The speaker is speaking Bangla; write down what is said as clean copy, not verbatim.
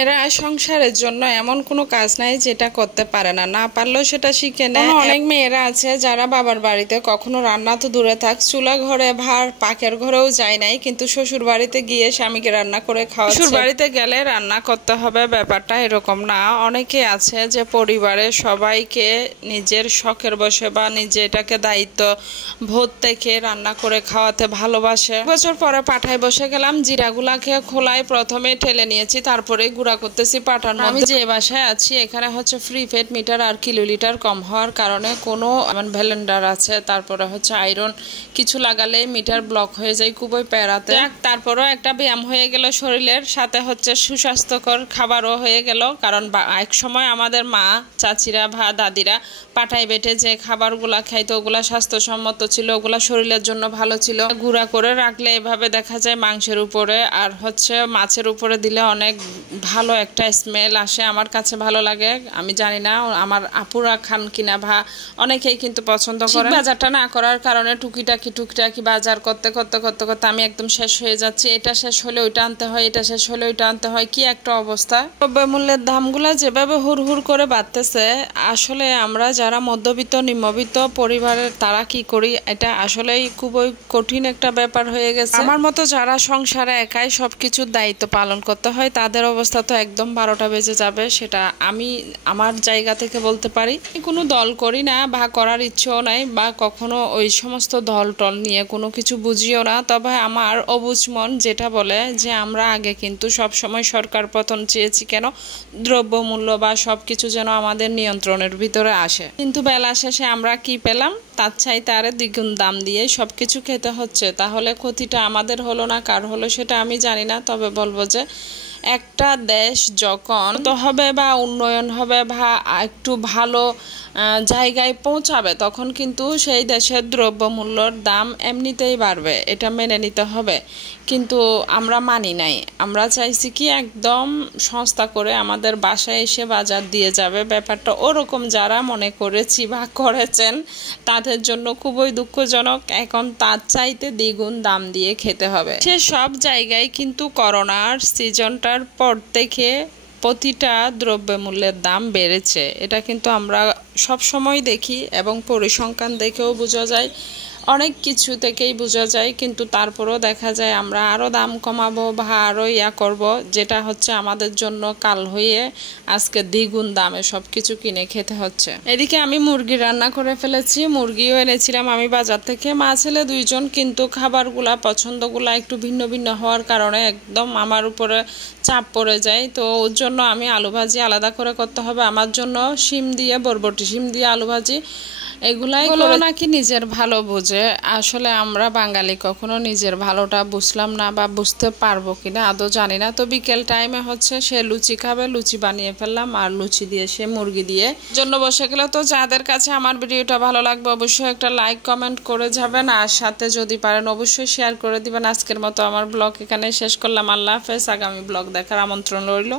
এরা সংসারের জন্য এমন কোনো কাজ নাই যেটা করতে পারে না, না পারলেও সেটা শিখে নেয়। অনেক মেয়েরা আছে যারা বাবার বাড়িতে কখনো রান্না তো দূরে থাক, চুলা ঘরে ভার পাকের ঘরেও যায় নাই, কিন্তু শ্বশুর বাড়িতে গিয়ে স্বামীকে রান্না করে খাওয়া। শ্বশুর বাড়িতে গেলে রান্না করতে হবে, ব্যাপারটা এরকম না। অনেকে আছে যে পরিবারের সবাইকে নিজের শখের বসে বা নিজে এটাকে দায়িত্ব ভোর থেকে রান্না করে খাওয়াতে ভালোবাসে। বছর পরে পাঠায় বসে গেলাম, জিরাগুলাকে খোলায় প্রথমে ঠেলে নিয়েছি, তারপরে গুঁড়া করতেছি পাটার মধ্যে। আমি যে বাসায় আছি এখানে হচ্ছে প্রিপেড মিটার আর কিলোলিটার কম হওয়ার কারণে কোনো ভ্যালেন্ডার আছে, তারপরে হচ্ছে আয়রন কিছু লাগালে মিটার ব্লক হয়ে যায় খুবই প্যারাতে। তারপরেও একটা ব্যায়াম হয়ে গেল শরীরের সাথে, হচ্ছে সুস্বাস্থ্যকর খাবারও হয়ে গেল। কারণ এক সময় আমাদের মা চাচিরা বা দাদিরা পাটায় বেটে যে খাবারগুলা খাইতো ওগুলা স্বাস্থ্যসম্মত ছিল, ওগুলা শরীরের জন্য ভালো ছিল। গুঁড়া করে রাখলে এভাবে দেখা যায় মাংসের উপরে আর হচ্ছে মাছের উপরে দিলে অনেক ভালো একটা স্মেল আসে, আমার কাছে ভালো লাগে। আমি জানি না আমার আপুরা খান কিনা, বা অনেকেই কিন্তু পছন্দ করে। বাজারটা না করার কারণে টুকিটাকি বাজার করতে করতে করতে করতে আমি একদম শেষ হয়ে যাচ্ছি। এটা শেষ হলে ওইটা আনতে হয়, এটা শেষ হলে ওইটা আনতে হয়, কি একটা অবস্থা। দ্রব্যমূল্যের দামগুলা যেভাবে হুড় করে বাড়তেছে, আসলে আমরা যারা মধ্যবিত্ত নিম্নবিত্ত পরিবারের তারা কি করি, এটা আসলেই খুবই কঠিন একটা ব্যাপার হয়ে গেছে। আমার মতো যারা সংসারে একাই সবকিছুর দায়িত্ব পালন করতে হয় তাদের অবস্থা তো একদম 12টা বেজে যাবে। সেটা আমি আমার জায়গা থেকে বলতে পারি। কোনো দল করি না বা করার ইচ্ছেও নাই, বা কখনো ওই সমস্ত দল টল নিয়ে কোনো কিছু বুঝিও না। তবে আমার অবুঝ মন যেটা বলে যে আমরা আগে কিন্তু সব সময় সরকার পতন চেয়েছি, কেন দ্রব্যমূল্য বা সব কিছু যেন আমাদের নিয়ন্ত্রণের ভিতরে আসে, কিন্তু বেলা শেষে আমরা কি পেলাম, তার চাইতে আরে দ্বিগুণ দাম দিয়ে সবকিছু খেতে হচ্ছে। তাহলে ক্ষতিটা আমাদের হলো না কার হলো সেটা আমি জানি না। তবে বলবো যে একটা দেশ যখন তো হবে বা উন্নয়ন হবে বা একটু ভালো জায়গায় পৌঁছাবে, তখন কিন্তু সেই দেশের দ্রব্যমূল্যর দাম এমনিতেই বাড়বে, এটা মেনে নিতে হবে। কিন্তু আমরা মানি নাই, আমরা চাইছি কি একদম সস্তা করে আমাদের বাসায় এসে বাজার দিয়ে যাবে। ব্যাপারটা ওরকম যারা মনে করেছি বা করেছেন তাদের জন্য খুবই দুঃখজনক। এখন তার চাইতে দ্বিগুণ দাম দিয়ে খেতে হবে। সে সব জায়গায় কিন্তু করোনার সিজনটার পর থেকে প্রতিটা দ্রব্যমূল্যের দাম বেড়েছে, এটা কিন্তু আমরা সব সময় দেখি এবং পরিসংখ্যান দেখেও বোঝা যায়, অনেক কিছু থেকেই বোঝা যায়। কিন্তু তারপরেও দেখা যায় আমরা আরও দাম কমাবো বা আরও করব, যেটা হচ্ছে আমাদের জন্য কাল হয়ে আজকে দ্বিগুণ দামে সব কিছু কিনে খেতে হচ্ছে। এদিকে আমি মুরগি রান্না করে ফেলেছি, মুরগিও এনেছিলাম আমি বাজার থেকে, মা ছেলে দুইজন, কিন্তু খাবারগুলা পছন্দগুলা একটু ভিন্ন ভিন্ন হওয়ার কারণে একদম আমার উপরে চাপ পড়ে যায়। তো ওর জন্য আমি আলু ভাজি আলাদা করে করতে হবে, আমার জন্য শিম দিয়ে বরবটি শিম দিয়ে আলু ভাজি, এগুলাই করে নাকি নিজের ভালো বোঝে। আসলে আমরা বাঙালি কখনো নিজের ভালোটা বুঝলাম না বা বুঝতে পারবো কিনা আদৌ জানি না। তো বিকেল টাইমে হচ্ছে সে লুচি খাবে, লুচি বানিয়ে ফেললাম, আর লুচি দিয়ে সে মুরগি দিয়ে জন্য বসে গেল। তো যাদের কাছে আমার ভিডিওটা ভালো লাগবে অবশ্যই একটা লাইক কমেন্ট করে যাবেন, আর সাথে যদি পারেন অবশ্যই শেয়ার করে দিবেন। আজকের মতো আমার ব্লগ এখানে শেষ করলাম, আল্লাহ হাফেজ। আগামী ব্লগ দেখার আমন্ত্রণ রইল।